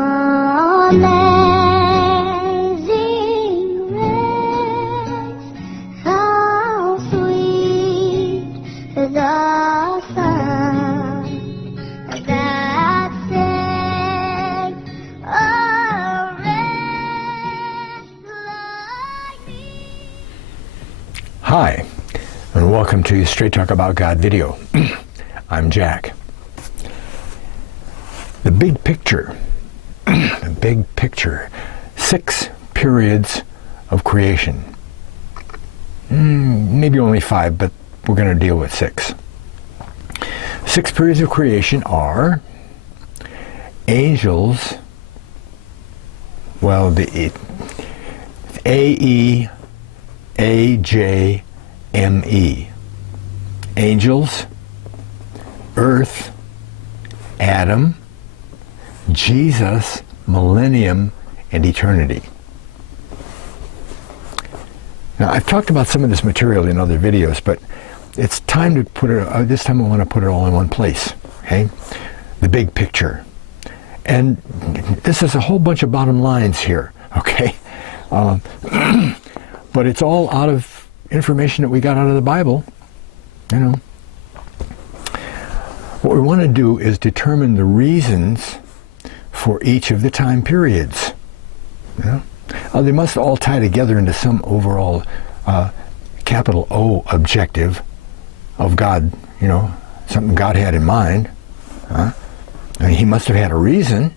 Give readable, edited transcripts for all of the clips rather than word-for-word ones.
Amazing grace, how sweet the sound that saved a wretch like me. Hi, and welcome to Straight Talk About God video. I'm Jack. The big picture. The big picture. 6 periods of creation. Maybe only 5, but we're going to deal with 6. 6 periods of creation are angels, well, the A-E-A-J-M-E. Angels, Earth, Adam, Jesus, millennium, and eternity. Now, I've talked about some of this material in other videos, but it's time to put it, this time I want to put it all in one place, okay? The big picture. And this is a whole bunch of bottom lines here, okay? But it's all out of information that we got out of the Bible, you know. What we want to do is determine the reasons for each of the time periods. You know? They must all tie together into some overall capital O objective of God, you know, something God had in mind. I mean, he must have had a reason.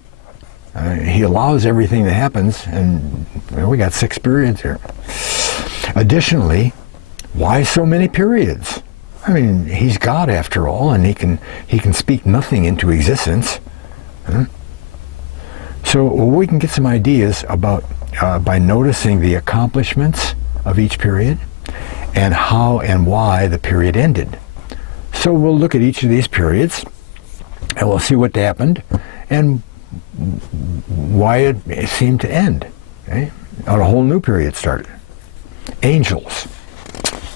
He allows everything that happens, and well, we got 6 periods here. Additionally, why so many periods? I mean, he's God after all, and he can speak nothing into existence. So we can get some ideas about by noticing the accomplishments of each period and how and why the period ended. So we'll look at each of these periods and we'll see what happened and why it seemed to end. Okay? A whole new period started. Angels.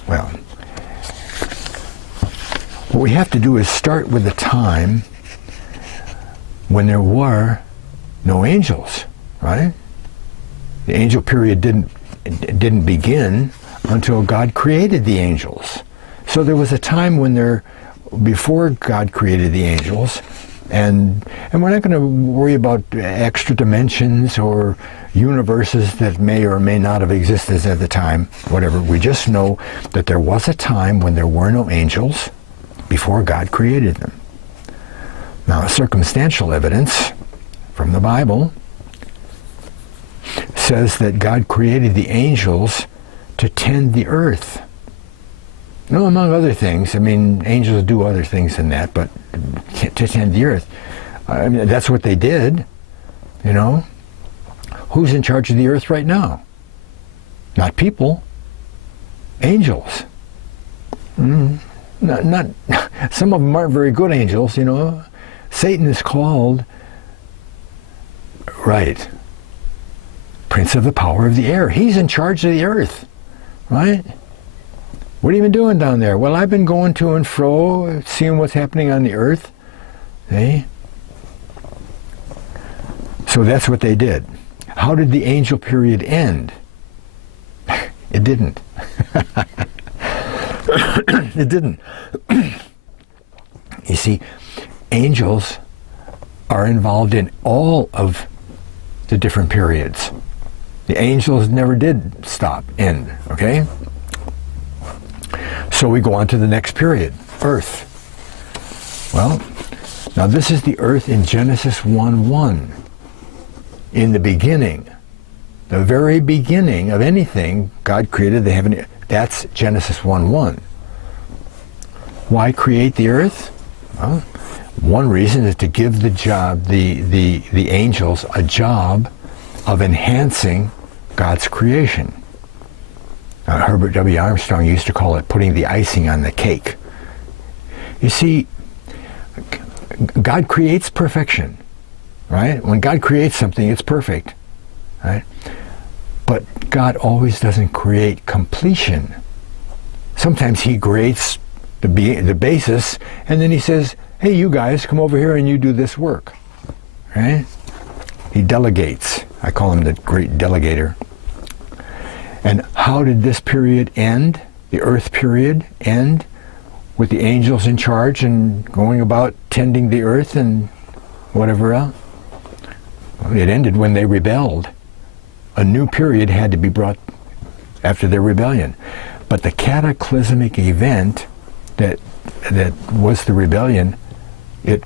Well, what we have to do is start with the time when there were no angels, right? The angel period didn't begin until God created the angels. So there was a time when before God created the angels, and we're not going to worry about extra dimensions or universes that may or may not have existed at the time, whatever. We just know that there was a time when there were no angels before God created them. Now, circumstantial evidence from the Bible says that God created the angels to tend the earth. No, among other things. I mean, angels do other things than that, but to tend the earth. I mean, that's what they did, you know. Who's in charge of the earth right now? Not people. Angels. Not some of them aren't very good angels, you know. Satan is called, right, Prince of the Power of the Air. He's in charge of the earth, right? What have you been doing down there? Well, I've been going to and fro, seeing what's happening on the earth. See? So that's what they did. How did the angel period end? It didn't. It didn't. You see, angels are involved in all of the different periods. The angels never did end, okay? So we go on to the next period, Earth. Well, now this is the Earth in Genesis 1:1. In the beginning, the very beginning of anything, God created the heaven. That's Genesis 1:1. Why create the earth? Well, one reason is to give the angels a job of enhancing God's creation. Herbert W. Armstrong used to call it putting the icing on the cake. You see, God creates perfection, right? When God creates something, it's perfect, right? But God always doesn't create completion. Sometimes he creates the basis, and then he says, hey, you guys, come over here and you do this work, right? He delegates. I call him the great delegator. And how did this period end? The earth period end with the angels in charge and going about tending the earth and whatever else? Well, it ended when they rebelled. A new period had to be brought after their rebellion. But the cataclysmic event that was the rebellion, it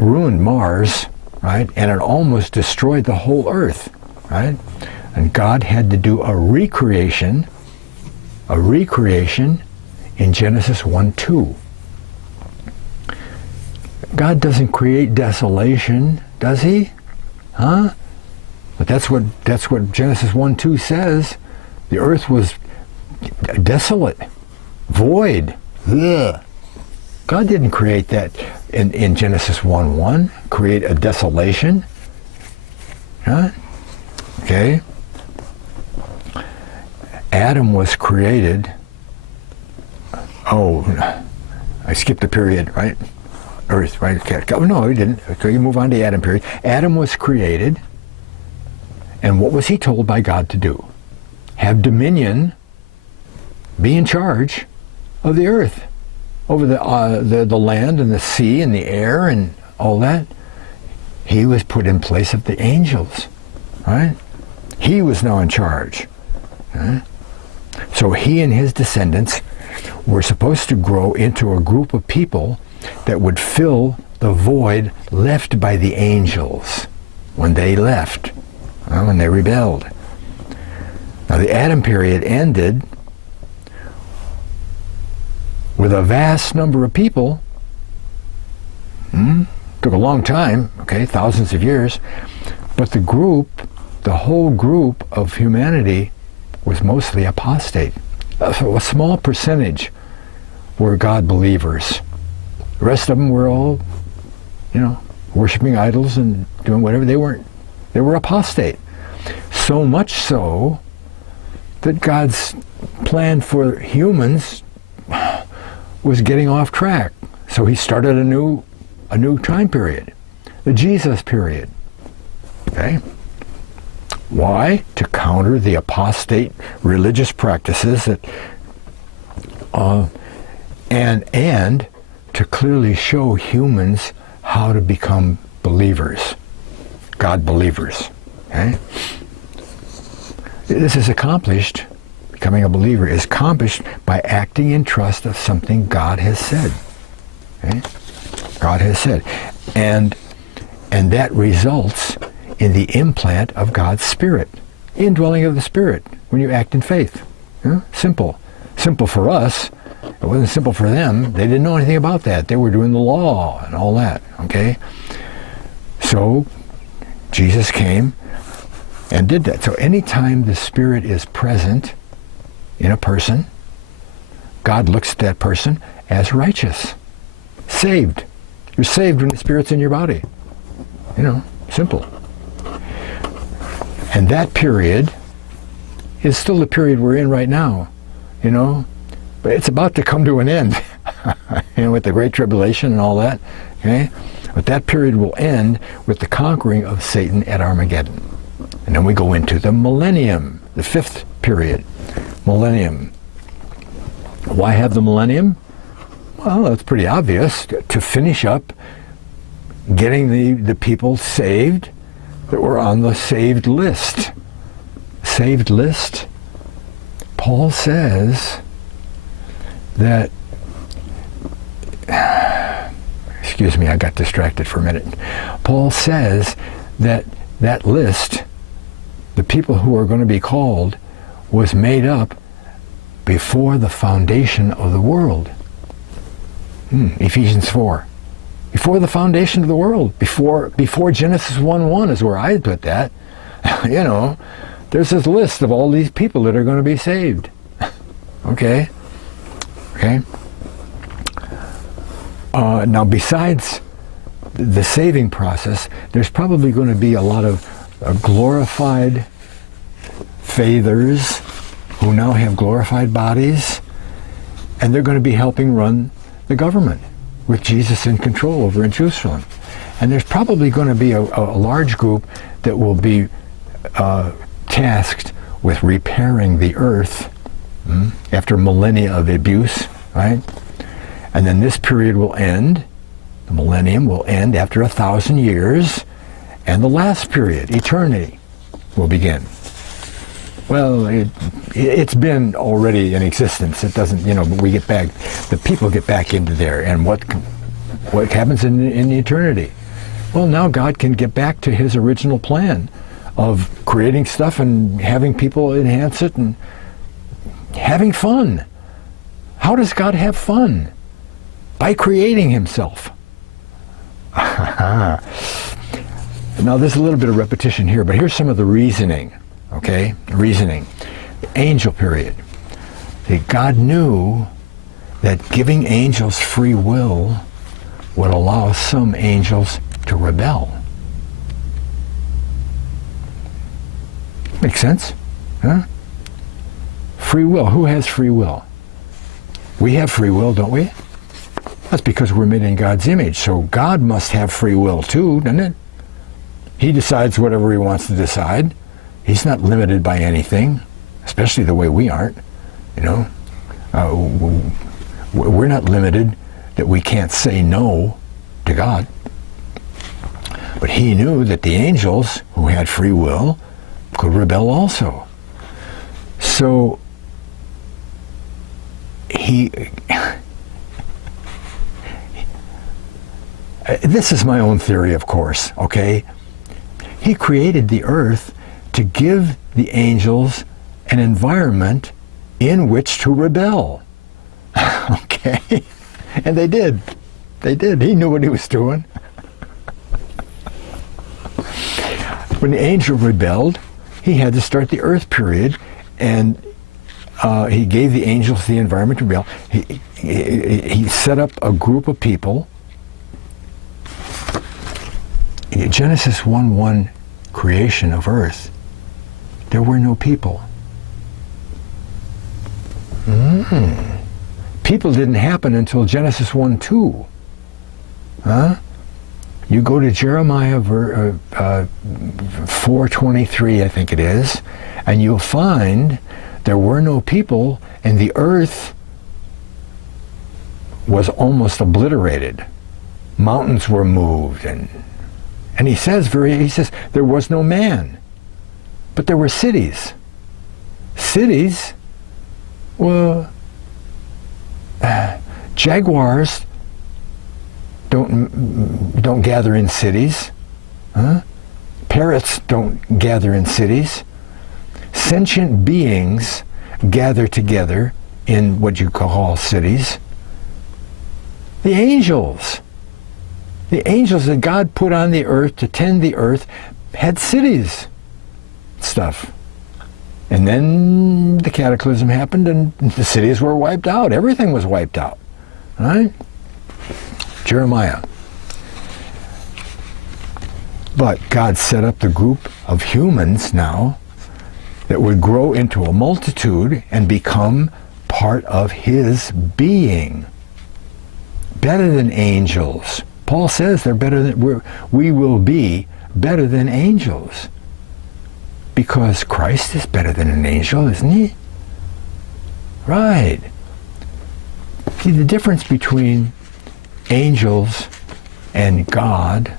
ruined Mars, right? And it almost destroyed the whole earth, right? And God had to do a recreation in Genesis 1:2. God doesn't create desolation, does he? Huh? But that's what Genesis 1:2 says. The earth was desolate, void. Ugh. God didn't create that in Genesis 1:1, create a desolation. Huh? Okay? Adam was created. Oh, I skipped a period, right? Earth, right? Oh, no, he didn't. Okay, you move on to the Adam period. Adam was created, and what was he told by God to do? Have dominion, be in charge of the earth, over the land and the sea and the air and all that. He was put in place of the angels, right? He was now in charge. Right? So he and his descendants were supposed to grow into a group of people that would fill the void left by the angels when they left, when they rebelled. Now the Adam period ended with a vast number of people. Took a long time, okay, thousands of years, but the whole group of humanity was mostly apostate. So a small percentage were God believers. The rest of them were all, worshiping idols and doing whatever. They were apostate. So much so that God's plan for humans was getting off track. So he started a new time period, the Jesus period. Okay? Why? To counter the apostate religious practices that, and to clearly show humans how to become believers, God believers. Okay? This is accomplished, becoming a believer is accomplished by acting in trust of something God has said. Okay? God has said. And that results in the implant of God's Spirit, indwelling of the Spirit, when you act in faith. Simple. Simple for us. It wasn't simple for them. They didn't know anything about that. They were doing the law and all that. Okay? So, Jesus came and did that. So anytime the Spirit is present in a person, God looks at that person as righteous, saved. You're saved when the Spirit's in your body. Simple. And that period is still the period we're in right now, but it's about to come to an end, with the Great Tribulation and all that, okay? But that period will end with the conquering of Satan at Armageddon. And then we go into the millennium, the fifth period, millennium. Why have the millennium? Well, that's pretty obvious. To finish up getting the people saved that were on the saved list. Saved list. Paul says that, excuse me, I got distracted for a minute. Paul says that list, the people who are going to be called, was made up before the foundation of the world. Ephesians 4. Before the foundation of the world, before Genesis 1:1 is where I put that. There's this list of all these people that are going to be saved. Okay? Now, besides the saving process, there's probably going to be a lot of glorified fathers who now have glorified bodies, and they're going to be helping run the government with Jesus in control over in Jerusalem. And there's probably going to be a large group that will be tasked with repairing the earth after millennia of abuse, right? And then this period will end. The millennium will end after 1,000 years, and the last period, eternity, will begin. Well, it's been already in existence. It doesn't, but we get back, the people get back into there, and what happens in eternity? Well, now God can get back to his original plan of creating stuff and having people enhance it and having fun. How does God have fun? By creating himself. Now, there's a little bit of repetition here, but here's some of the reasoning, okay? Reasoning. Angel period. God knew that giving angels free will would allow some angels to rebel. Make sense? Huh? Free will. Who has free will? We have free will, don't we? That's because we're made in God's image. So God must have free will too, doesn't it? He decides whatever he wants to decide. He's not limited by anything, especially the way we aren't. We're not limited that we can't say no to God. But he knew that the angels, who had free will, could rebel also. So this is my own theory, of course, okay? He created the earth to give the angels an environment in which to rebel. Okay? And they did. They did. He knew what he was doing. When the angel rebelled, he had to start the earth period, and he gave the angels the environment to rebel. He set up a group of people. In Genesis 1:1, creation of earth, there were no people. People didn't happen until Genesis 1:2. Huh? You go to Jeremiah 4:23, I think it is, and you'll find there were no people, and the earth was almost obliterated. Mountains were moved, and he says there was no man, but there were cities. Cities, well, jaguars don't gather in cities. Huh? Parrots don't gather in cities. Sentient beings gather together in what you call cities. The angels that God put on the earth to tend the earth had cities, stuff. And then the cataclysm happened and the cities were wiped out. Everything was wiped out. Right? Jeremiah. But God set up the group of humans now that would grow into a multitude and become part of his being. Better than angels. Paul says they're better than we will be better than angels. Because Christ is better than an angel, isn't he? Right. See, the difference between angels and God,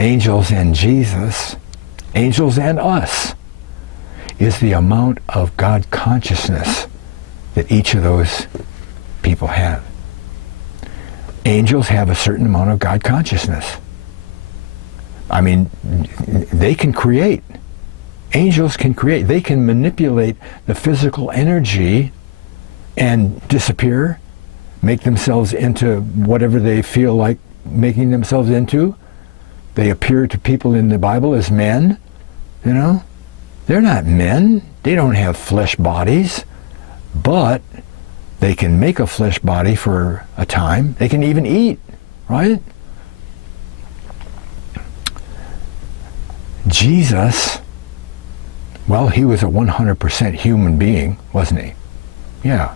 angels and Jesus, angels and us, is the amount of God consciousness that each of those people have. Angels have a certain amount of God consciousness. I mean, they can create. Angels can create. They can manipulate the physical energy and disappear, make themselves into whatever they feel like making themselves into. They appear to people in the Bible as men, They're not men. They don't have flesh bodies, but they can make a flesh body for a time. They can even eat, right? Jesus, well, he was a 100% human being, wasn't he? Yeah.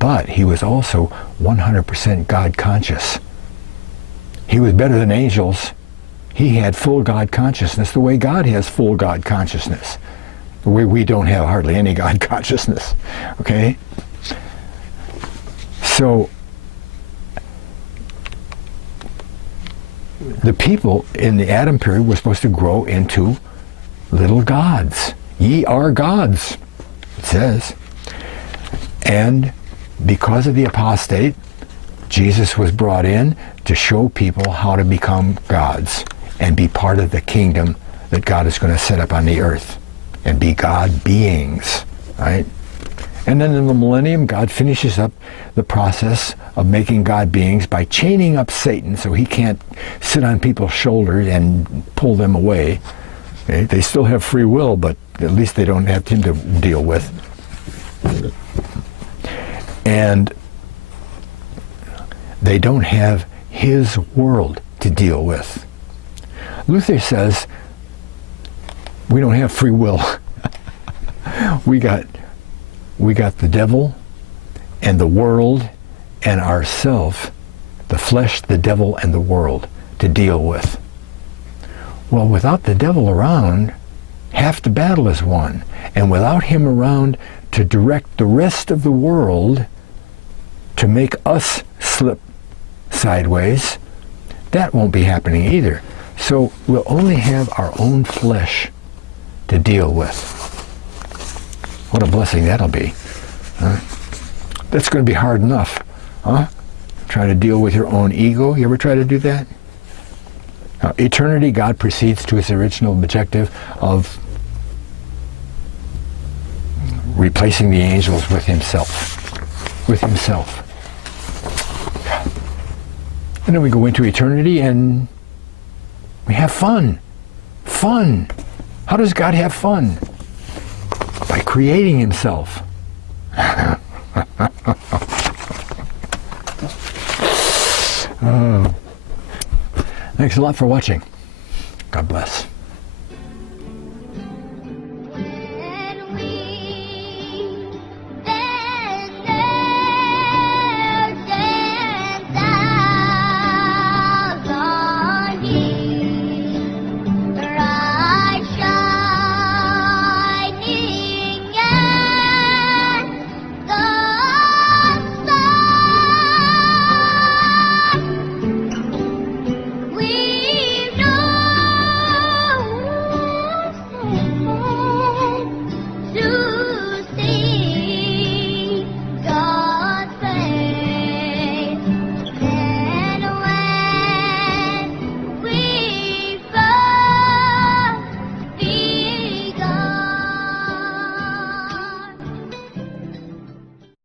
But he was also 100% God conscious. He was better than angels he had full God consciousness the way God has full God consciousness. The way we don't have hardly any God consciousness. Okay? So, the people in the Adam period were supposed to grow into little gods. Ye are gods, it says. And because of the apostate, Jesus was brought in to show people how to become gods and be part of the kingdom that God is going to set up on the earth and be God beings, right? And then in the millennium, God finishes up the process of making God beings by chaining up Satan so he can't sit on people's shoulders and pull them away. Okay? They still have free will, but at least they don't have him to deal with. And they don't have his world to deal with. Luther says, we don't have free will. we got the devil and the world and ourself, the flesh, the devil, and the world to deal with. Well, without the devil around, half the battle is won. And without him around to direct the rest of the world to make us slip sideways, that won't be happening either. So we'll only have our own flesh to deal with. What a blessing that'll be. Huh? That's going to be hard enough. Huh? Try to deal with your own ego. You ever try to do that? Now, eternity, God proceeds to his original objective of replacing the angels with himself. With himself. And then we go into eternity and we have fun. Fun. How does God have fun? By creating himself. Thanks a lot for watching. God bless.